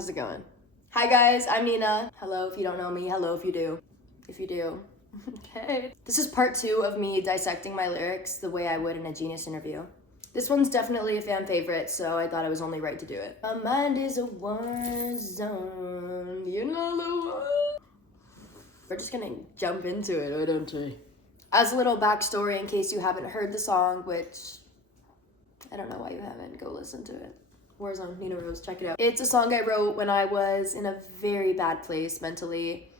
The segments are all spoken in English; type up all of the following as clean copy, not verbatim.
How's it going? Hi guys, I'm Neena. Hello if you don't know me, hello if you do. If you do. Okay. This is part 2 of me dissecting my lyrics the way I would in a Genius interview. This one's definitely a fan favorite, so I thought it was only right to do it. My mind is a war zone, you know the one. We're just gonna jump into it, why don't we? As a little backstory, in case you haven't heard the song, which I don't know why you haven't, go listen to it. Warzone, Neena Rose, check it out. It's a song I wrote when I was in a very bad place mentally,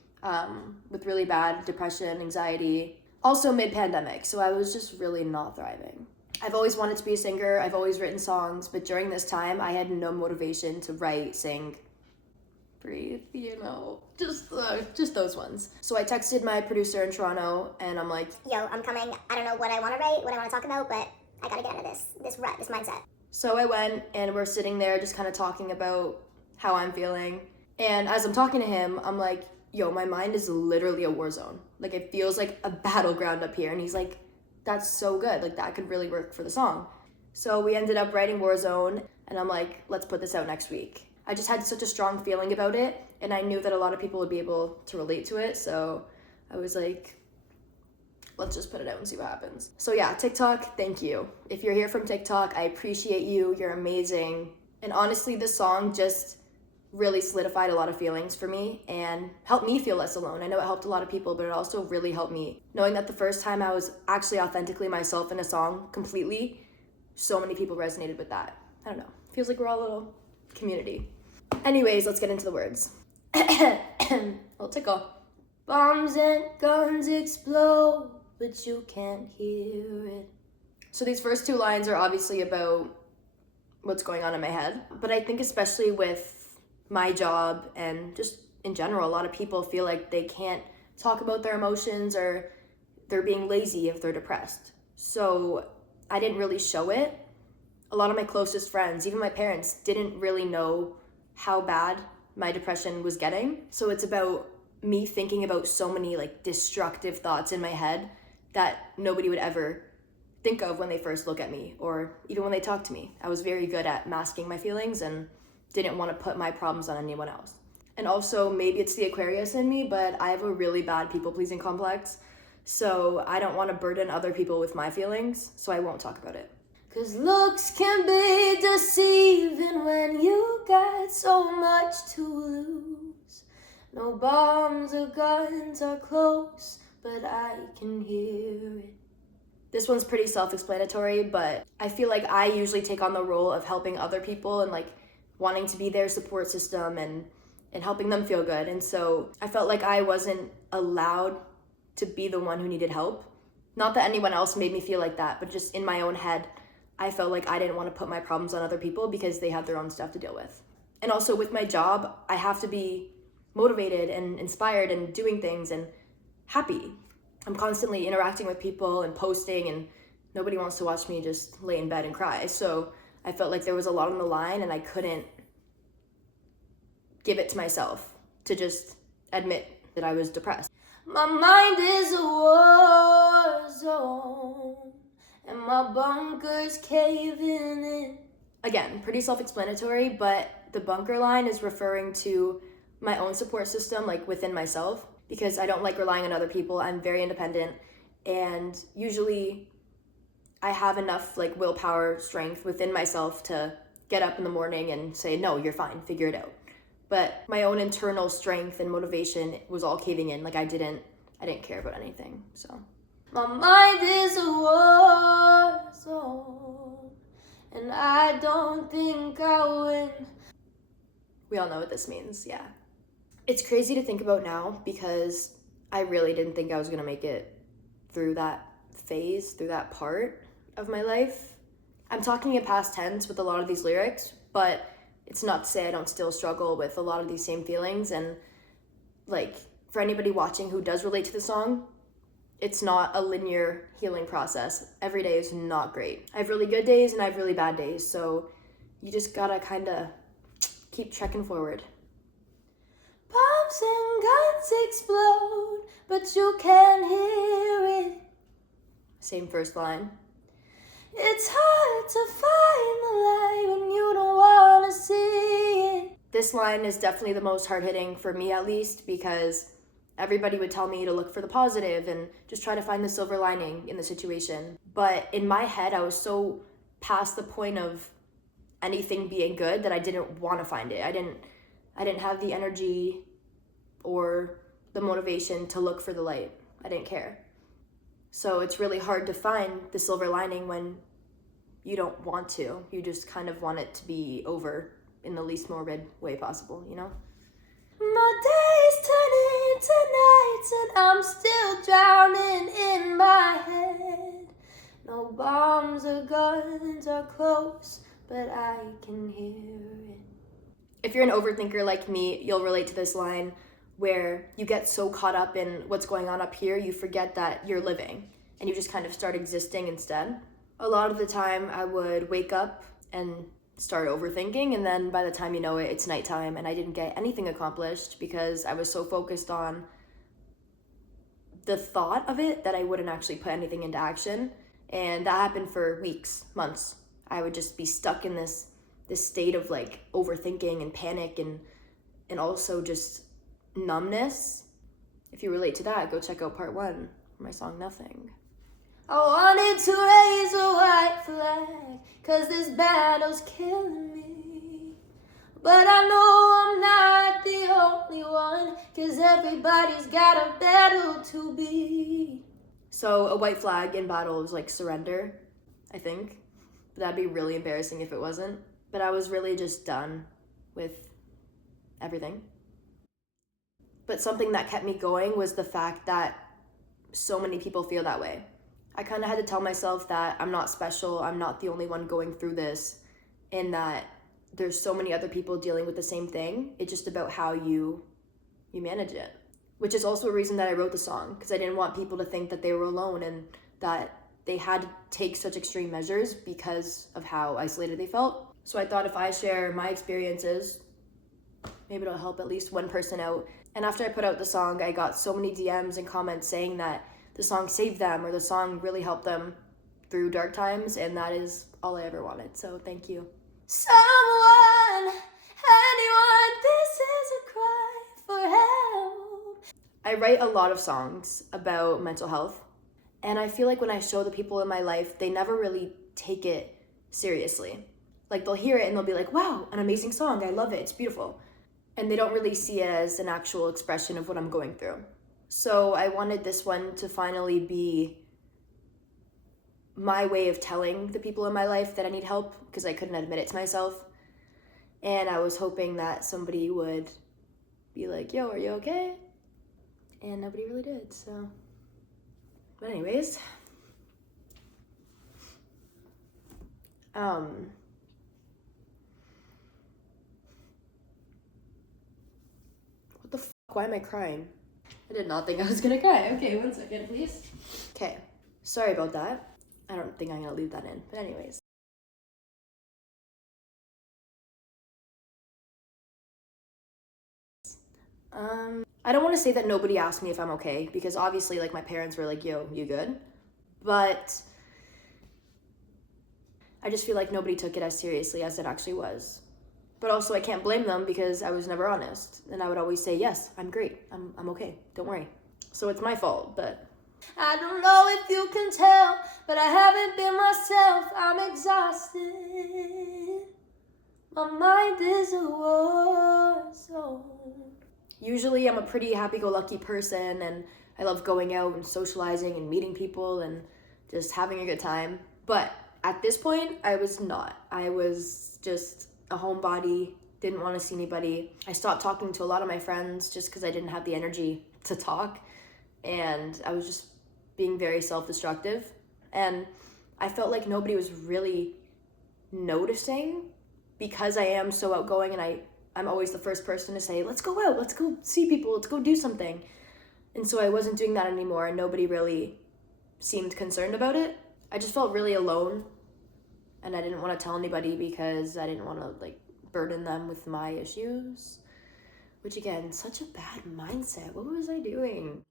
with really bad depression, anxiety, also mid-pandemic, so I was just really not thriving. I've always wanted to be a singer, I've always written songs, but during this time, I had no motivation to write, sing, breathe, you know, just those ones. So I texted my producer in Toronto, and I'm like, yo, I'm coming, I don't know what I want to write, what I want to talk about, but I gotta get out of this rut, this mindset. So I went, and we're sitting there just kind of talking about how I'm feeling. And as I'm talking to him, I'm like, yo, my mind is literally a war zone. Like, it feels like a battleground up here. And he's like, that's so good. Like, that could really work for the song. So we ended up writing Warzone, and I'm like, let's put this out next week. I just had such a strong feeling about it, and I knew that a lot of people would be able to relate to it. So I was like, let's just put it out and see what happens. So yeah, TikTok, thank you. If you're here from TikTok, I appreciate you. You're amazing. And honestly, this song just really solidified a lot of feelings for me and helped me feel less alone. I know it helped a lot of people, but it also really helped me. Knowing that the first time I was actually authentically myself in a song completely, so many people resonated with that. I don't know. Feels like we're all a little community. Anyways, let's get into the words. Little tickle. Bombs and guns explode, but you can't hear it. So these first 2 lines are obviously about what's going on in my head. But I think especially with my job and just in general, a lot of people feel like they can't talk about their emotions or they're being lazy if they're depressed. So I didn't really show it. A lot of my closest friends, even my parents, didn't really know how bad my depression was getting. So it's about me thinking about so many like destructive thoughts in my head that nobody would ever think of when they first look at me or even when they talk to me. I was very good at masking my feelings and didn't want to put my problems on anyone else. And also, maybe it's the Aquarius in me, but I have a really bad people-pleasing complex, so I don't want to burden other people with my feelings, so I won't talk about it. 'Cause looks can be deceiving when you got so much to lose. No bombs or guns are close, but I can hear it. This one's pretty self-explanatory, but I feel like I usually take on the role of helping other people and like wanting to be their support system and helping them feel good. And so I felt like I wasn't allowed to be the one who needed help. Not that anyone else made me feel like that, but just in my own head, I felt like I didn't want to put my problems on other people because they have their own stuff to deal with. And also with my job, I have to be motivated and inspired and doing things and happy. I'm constantly interacting with people and posting, and nobody wants to watch me just lay in bed and cry. So I felt like there was a lot on the line and I couldn't give it to myself to just admit that I was depressed. My mind is a war zone and my bunker's caving in. Again, pretty self-explanatory, but the bunker line is referring to my own support system, like within myself, because I don't like relying on other people. I'm very independent, and usually I have enough like willpower strength within myself to get up in the morning and say, no, you're fine, figure it out. But my own internal strength and motivation was all caving in. Like I didn't care about anything. So my mind is a war zone, and I don't think I win. We all know what this means, yeah. It's crazy to think about now because I really didn't think I was gonna make it through that phase, through that part of my life. I'm talking in past tense with a lot of these lyrics, but it's not to say I don't still struggle with a lot of these same feelings. And like, for anybody watching who does relate to the song, it's not a linear healing process. Every day is not great. I have really good days and I have really bad days, so you just gotta kind of keep trekking forward. Bombs and guns explode, but you can't hear it. Same first line. It's hard to find the light when you don't wanna see it. This line is definitely the most hard-hitting for me, at least, because everybody would tell me to look for the positive and just try to find the silver lining in the situation. But in my head, I was so past the point of anything being good that I didn't want to find it. I didn't have the energy or the motivation to look for the light. I didn't care. So it's really hard to find the silver lining when you don't want to. You just kind of want it to be over in the least morbid way possible, you know? My days turn into nights and I'm still drowning in my head. No bombs or guns are close, but I can hear it. If you're an overthinker like me, you'll relate to this line where you get so caught up in what's going on up here, you forget that you're living and you just kind of start existing instead. A lot of the time I would wake up and start overthinking, and then by the time you know it, it's nighttime and I didn't get anything accomplished because I was so focused on the thought of it that I wouldn't actually put anything into action. And that happened for weeks, months. I would just be stuck in this state of like overthinking and panic and also just numbness. If you relate to that, go check out part 1 for my song Nothing. I wanted to raise a white flag, 'cause this battle's killing me. But I know I'm not the only one, 'cause everybody's got a battle to be. So a white flag in battle is like surrender, I think. But that'd be really embarrassing if it wasn't. But I was really just done with everything. But something that kept me going was the fact that so many people feel that way. I kind of had to tell myself that I'm not special, I'm not the only one going through this, and that there's so many other people dealing with the same thing. It's just about how you manage it. Which is also a reason that I wrote the song, because I didn't want people to think that they were alone and that they had to take such extreme measures because of how isolated they felt. So I thought if I share my experiences, maybe it'll help at least one person out. And after I put out the song, I got so many DMs and comments saying that the song saved them or the song really helped them through dark times, and that is all I ever wanted. So thank you. Someone, anyone, this is a cry for help. I write a lot of songs about mental health, and I feel like when I show the people in my life, they never really take it seriously. Like they'll hear it and they'll be like, wow, an amazing song, I love it, it's beautiful. And they don't really see it as an actual expression of what I'm going through. So I wanted this one to finally be my way of telling the people in my life that I need help, because I couldn't admit it to myself. And I was hoping that somebody would be like, yo, are you okay? And nobody really did, so. But anyways. What the fuck? Why am I crying? I did not think I was gonna cry. Okay, 1 second, please. Okay, sorry about that. I don't think I'm gonna leave that in, but anyways. I don't want to say that nobody asked me if I'm okay, because obviously, like, my parents were like, yo, you good? But I just feel like nobody took it as seriously as it actually was. But also, I can't blame them because I was never honest. And I would always say, yes, I'm great. I'm okay. Don't worry. So it's my fault, but I don't know if you can tell, but I haven't been myself. I'm exhausted. My mind is a war zone. Usually I'm a pretty happy-go-lucky person, and I love going out and socializing and meeting people and just having a good time. But at this point, I was not. I was just a homebody, didn't want to see anybody. I stopped talking to a lot of my friends just because I didn't have the energy to talk, and I was just being very self-destructive. And I felt like nobody was really noticing because I am so outgoing, and I'm always the first person to say, let's go out, let's go see people, let's go do something. And so I wasn't doing that anymore, and nobody really seemed concerned about it. I just felt really alone, and I didn't want to tell anybody because I didn't want to like burden them with my issues, which again, such a bad mindset. What was I doing?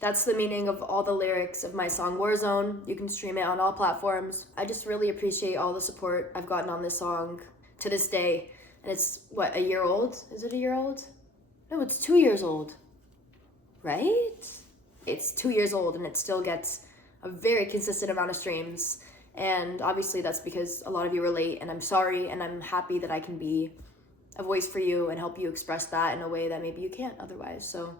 That's the meaning of all the lyrics of my song Warzone. You can stream it on all platforms. I just really appreciate all the support I've gotten on this song to this day. And it's, what, a year old? Is it a year old? No, it's 2 years old. Right? It's 2 years old and it still gets a very consistent amount of streams. And obviously that's because a lot of you relate, and I'm sorry, and I'm happy that I can be a voice for you and help you express that in a way that maybe you can't otherwise. So,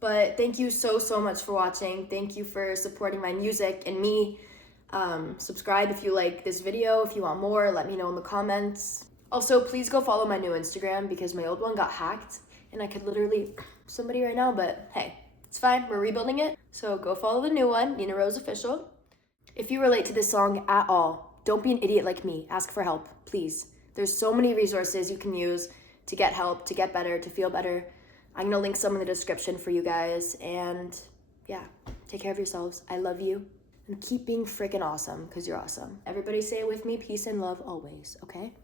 but thank you so much for watching. Thank you for supporting my music and me. Subscribe if you like this video. If you want more, let me know in the comments. Also, please go follow my new Instagram because my old one got hacked and I could literally somebody right now, but hey, it's fine. We're rebuilding it. So go follow the new one, Neena Rose Official. If you relate to this song at all, don't be an idiot like me. Ask for help, please. There's so many resources you can use to get help, to get better, to feel better. I'm gonna link some in the description for you guys. And yeah, take care of yourselves. I love you. And keep being freaking awesome, because you're awesome. Everybody say it with me, peace and love always, okay?